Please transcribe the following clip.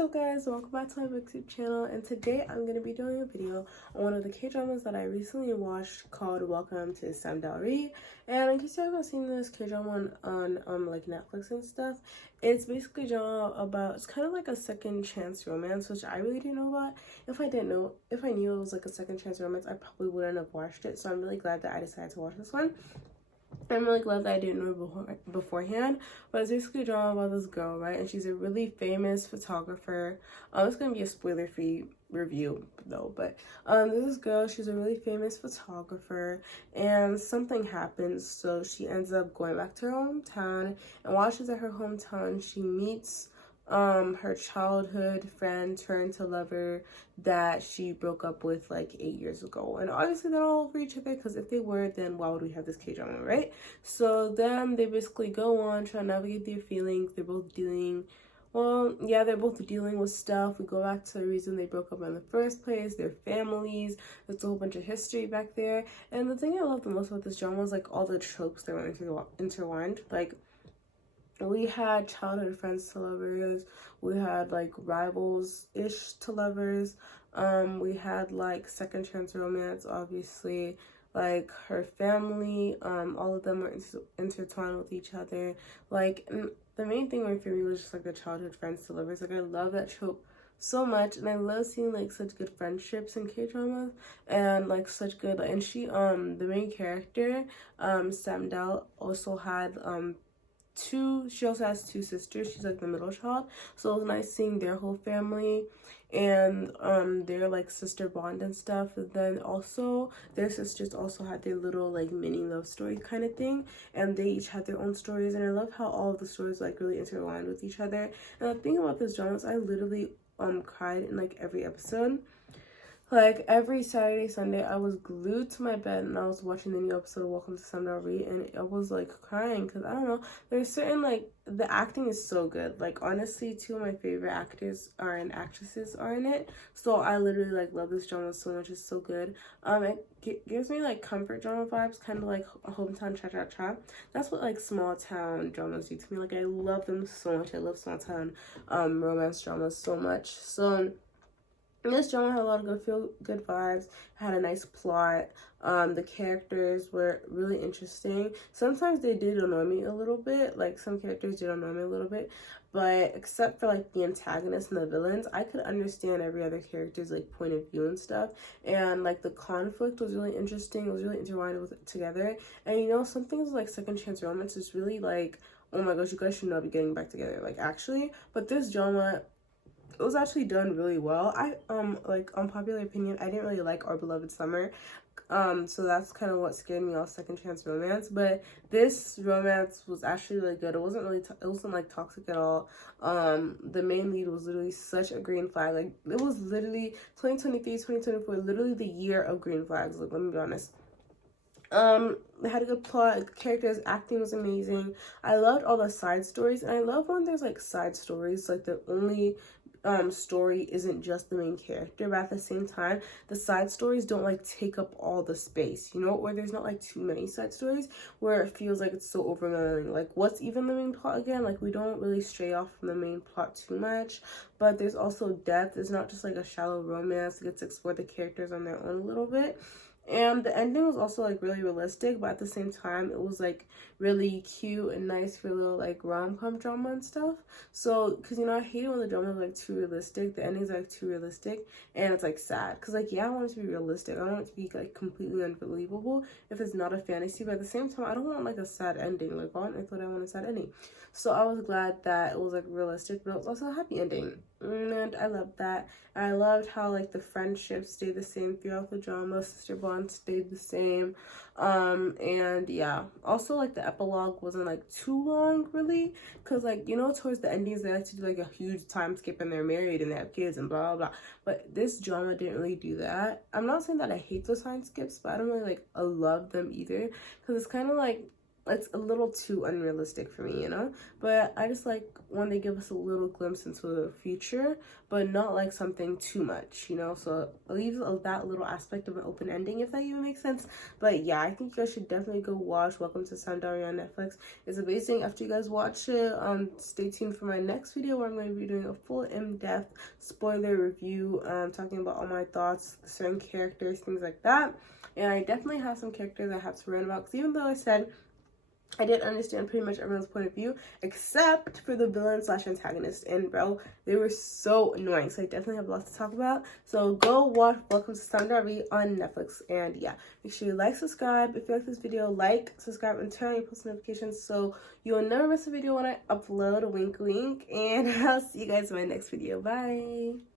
Hello guys, welcome back to my YouTube channel, and today I'm going to be doing a video on one of the K-dramas that I recently watched called Welcome to Samdal-Ri. And in case you haven't seen this K-drama on like Netflix and stuff, it's basically a drama about, it's kind of like a second chance romance, which I really didn't know about. If I knew it was like a second chance romance, I probably wouldn't have watched it. So I'm really glad that I decided to watch this one. I'm really glad that I didn't know beforehand, but it's basically a drama about this girl, right? And she's a really famous photographer. It's gonna be a spoiler-free review though, but there's this girl. She's a really famous photographer, and something happens, so she ends up going back to her hometown. And while she's at her hometown, she meets her childhood friend turned to lover that she broke up with like 8 years ago. And obviously they're all over each other, because if they were, then why would we have this K-drama, right? So then they basically go on trying to navigate their feelings. They're both dealing with stuff. We go back to the reason they broke up in the first place, their families. There's a whole bunch of history back there. And the thing I love the most about this drama is like all the tropes that were intertwined. Like, we had childhood friends to lovers, we had like rivals-ish to lovers, we had like second chance romance, obviously, like her family, all of them were intertwined with each other. Like, and the main thing for me was just like the childhood friends to lovers. Like, I love that trope so much, and I love seeing like such good friendships in K-dramas, and like such good, and she the main character, Samdal, also had she also has two sisters. She's like the middle child, so it was nice seeing their whole family and their like sister bond and stuff. And then also their sisters also had their little like mini love story kind of thing, and they each had their own stories. And I love how all of the stories like really intertwined with each other. And the thing about this drama is I literally cried in like every episode. Like, every Saturday, Sunday, I was glued to my bed and I was watching the new episode of Welcome to Samdal-Ri, and I was, like, crying because, I don't know, there's certain, like, the acting is so good. Like, honestly, two of my favorite actors and actresses are in it, so I literally, like, love this drama so much. It's so good. It gives me, like, comfort drama vibes, kind of like a hometown cha-cha-cha. That's what, like, small town dramas do to me. Like, I love them so much. I love small town romance dramas so much. So this drama had a lot of good vibes, had a nice plot. The characters were really interesting. Sometimes they did annoy me a little bit, like some characters did annoy me a little bit, but except for like the antagonists and the villains, I could understand every other character's like point of view and stuff. And like the conflict was really interesting. It was really intertwined with it together. And you know, some things like second chance romance is really like, oh my gosh, you guys should not be getting back together, like, actually. But this drama, it was actually done really well. I like, unpopular opinion, I didn't really like Our Beloved Summer, so that's kind of what scared me off second chance romance. But this romance was actually really good. It wasn't like toxic at all. The main lead was literally such a green flag. Like, it was literally 2023, 2024, literally the year of green flags. Like, let me be honest. They had a good plot, the characters, acting was amazing. I loved all the side stories, and I love when there's like side stories, like the only story isn't just the main character, but at the same time the side stories don't like take up all the space, you know, or there's not like too many side stories where it feels like it's so overwhelming. Like, what's even the main plot again? Like, we don't really stray off from the main plot too much, but there's also depth. It's not just like a shallow romance. It gets to explore the characters on their own a little bit. And the ending was also like really realistic, but at the same time it was like really cute and nice for a little like rom-com drama and stuff. So, because, you know, I hate when the drama is like too realistic, the ending's like too realistic, and it's like sad, because like, yeah, I want it to be realistic, I don't want it to be like completely unbelievable if it's not a fantasy, but at the same time I don't want like a sad ending. Like, why on earth would I want a sad ending? So I was glad that it was like realistic, but it was also a happy ending, and I loved that. And I loved how like the friendships stayed the same throughout the drama, sister bond stayed the same. And yeah, also like the epilogue wasn't like too long really, because like, you know, towards the endings they like to do like a huge time skip and they're married and they have kids and blah blah blah, but this drama didn't really do that. I'm not saying that I hate those time skips, but I don't really like love them either, because it's kind of like it's a little too unrealistic for me, you know? But I just like when they give us a little glimpse into the future, but not like something too much, you know? So it leaves that little aspect of an open ending, if that even makes sense. But yeah, I think you guys should definitely go watch Welcome to Samdal-Ri on Netflix. It's amazing. After you guys watch it, stay tuned for my next video where I'm going to be doing a full in-depth spoiler review, talking about all my thoughts, certain characters, things like that. And I definitely have some characters I have to rant about, because even though I said I did understand pretty much everyone's point of view, except for the villain slash antagonist. And bro, they were so annoying. So I definitely have lots to talk about. So go watch Welcome to Samdal-Ri on Netflix. And yeah, make sure you like, subscribe. If you like this video, like, subscribe, and turn on your post notifications so you'll never miss a video when I upload. Wink, wink. And I'll see you guys in my next video. Bye.